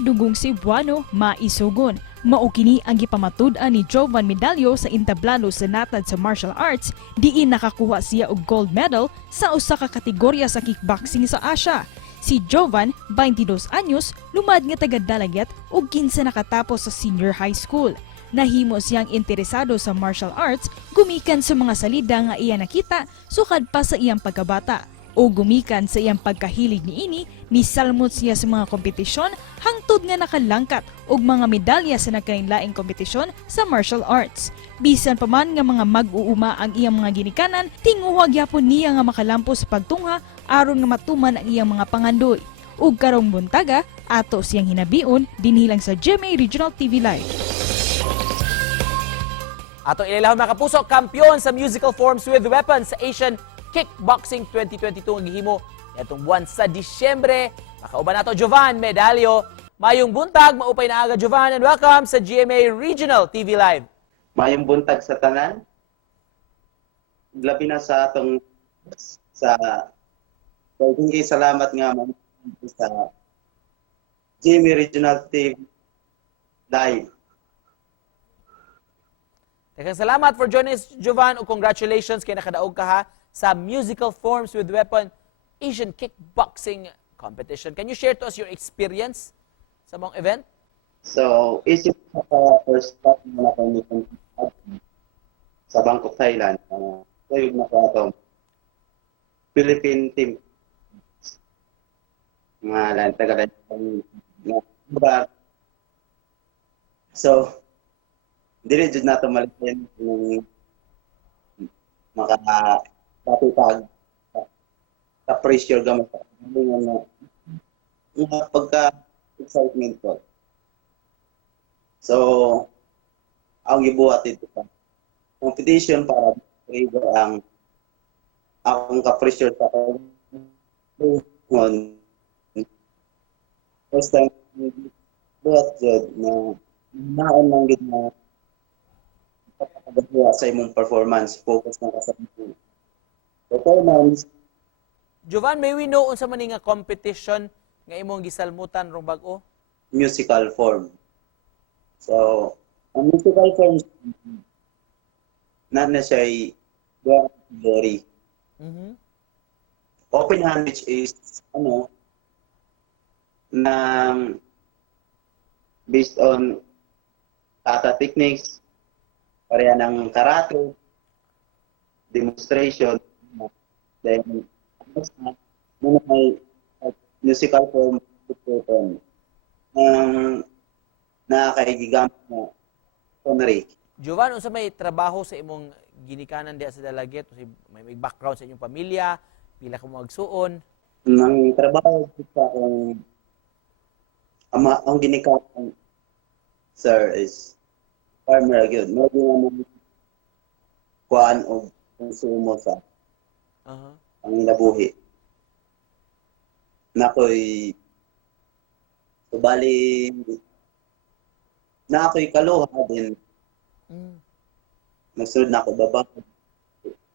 dugong Cebuano maisugon. Mao kini ang gipamatud-an ni Jovan Medallo sa intablado sa natad sa martial arts, diin nakakuha siya og gold medal sa usa ka kategorya sa kickboxing sa Asia. Si Jovan, 22 anyos, lumad nga taga Dalagyat ug 15 nakatapos sa senior high school. Nahimo siyang interesado sa martial arts gumikan sa mga salida nga iya nakita sukad pa sa iyang pagkabata. O gumikan sa iyang pagkahilig niini, nisalmot siya sa mga kompetisyon hangtod nga nakalangkat og mga medalya sa nagkalain-laing kompetisyon sa martial arts. Bisan pa man nga mga mag-uuma ang iyang mga ginikanan, tinguhag yapon niya nga makalampo sa pagtungha aron nga matuman ang iyang mga pangandoy. Ug karong buntaga, ato siyang hinabion dinhilang sa GMA Regional TV Live. Ato ililahon mga kapuso, kampiyon sa musical forms with weapons sa Asian Kickboxing 2022 ang gihimo itong buwan sa Disyembre. Makauban nato Jovan Medallo. Mayong buntag, maupay na aga Jovan, and welcome sa GMA Regional TV Live. Mayong buntag sa tanan. Labi na sa atong sa hindi salamat nga sa GMA Regional TV Live. Daghang salamat for joining us, Jovan, ug congratulations kay nakadaog ka ha sa musical forms with weapon Asian Kickboxing competition. Can you share to us your experience sa mong event? So, isip sa first start na kami sa Bangkok, Thailand. So, yung naka Philippine team. Mga taga-lang. So, dili jud nato malitin yung makapatupag sa pressure gamit yung pagka-excitement ko. So, ang gibuhat ito sa competition para trigger ang akong ka-pressure sa ngon. First time buhat jud na naon lang gid na pagkakagawa sa imong performance, focus na ka sa performance. Jovan, may we know unsa man nga competition nga imong gisalmutan rong bag-o? Musical form. So, ang musical form na siya ay category. Open hand, which is na based on kata techniques, pareha ng karate, demonstration, then muna may musical form nakakahigigamit na sonnery. Jovan, unsa may trabaho sa imong ginikanan diha sa Dalagyat? May background sa inyong pamilya, pila ka mo agsuon? Nang trabaho sa akong ang ginikanan, sir, is farmer yun. Medyo naman kuhaan o konsumo sa ang inabuhi. Na ako'y subali na ako'y kaluha din. Nagsunod na ako baba.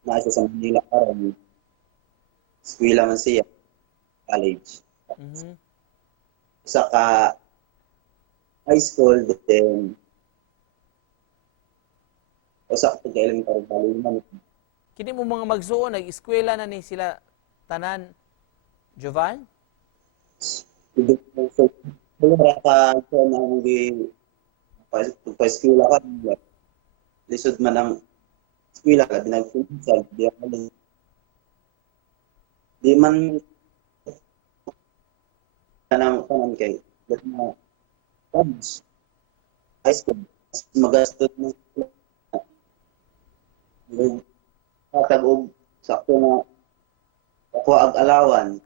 Nasa sa Manila karon. Eskwela man siya. College. Sa high school then sa pag-elementary man. Kini mo mga magsuon, nag-eskwela na ni sila tanan, Jovan? Wala ka sa nang pa-eskwela ka. Lisod man ang eskwela ka, dinag-funsal, di man kanan kay na college, high school, magastos mo tatag-og sakto na ako ag-alawan.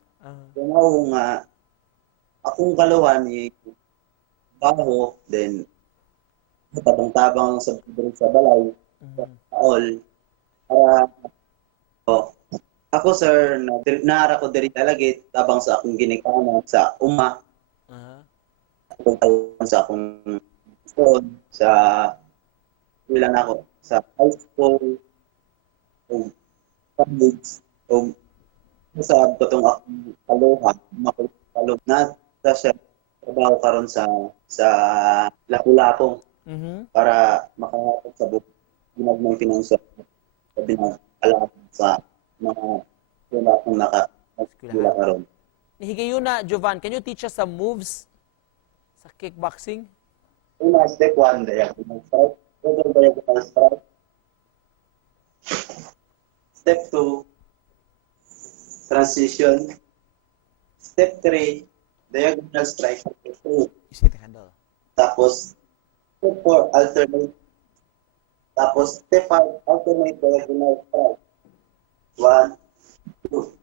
Kung nga akong kaluhan baho, then tabang-tabang sa balay, all para ako sir naara ko diri Dalagyat tabang sa akong ginikanan sa uma. Sa akong school sa ilan ako sa high school o college o sa katong akong kaluha na siya trabaho karon sa Lapu-Lapu Mhm. para makahatag sa buong ng financial sa binag-alam sa mga wala kong naka karon. Higayuna, Jovan, can you teach us some moves sa kickboxing? Una, step 1, diagonal strike. Double diagonal strike. Step 2, transition. Step 3, diagonal strike. Step 2. Use the handle. Tapos, step 4, alternate. Tapos, step 5, alternate diagonal strike. 1, 2.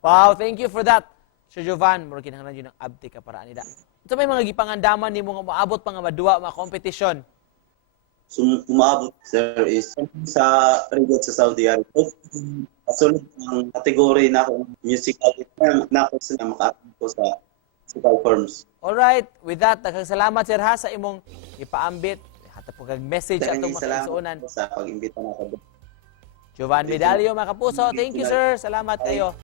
Wow, thank you for that. Sir Jovan, mura kinahanglan yun ng abti ka para anida. Ito may mga gipangandaman ni mga maabot pa nga madua, mga kompetisyon. Umabot, sir, is sa Riyadh sa Saudi Arabia. Kasunod ang kategory na ako musical na ako sa makaapit ko sa musical forms. Alright, with that, daghang salamat sir ha sa imong ipaambit. Hata po kag message atong Maraming mga salamat kaigsuonan. sa pag-imbita na ako. Jovan Medalio, mga kapuso. Thank you sir. Salamat kayo.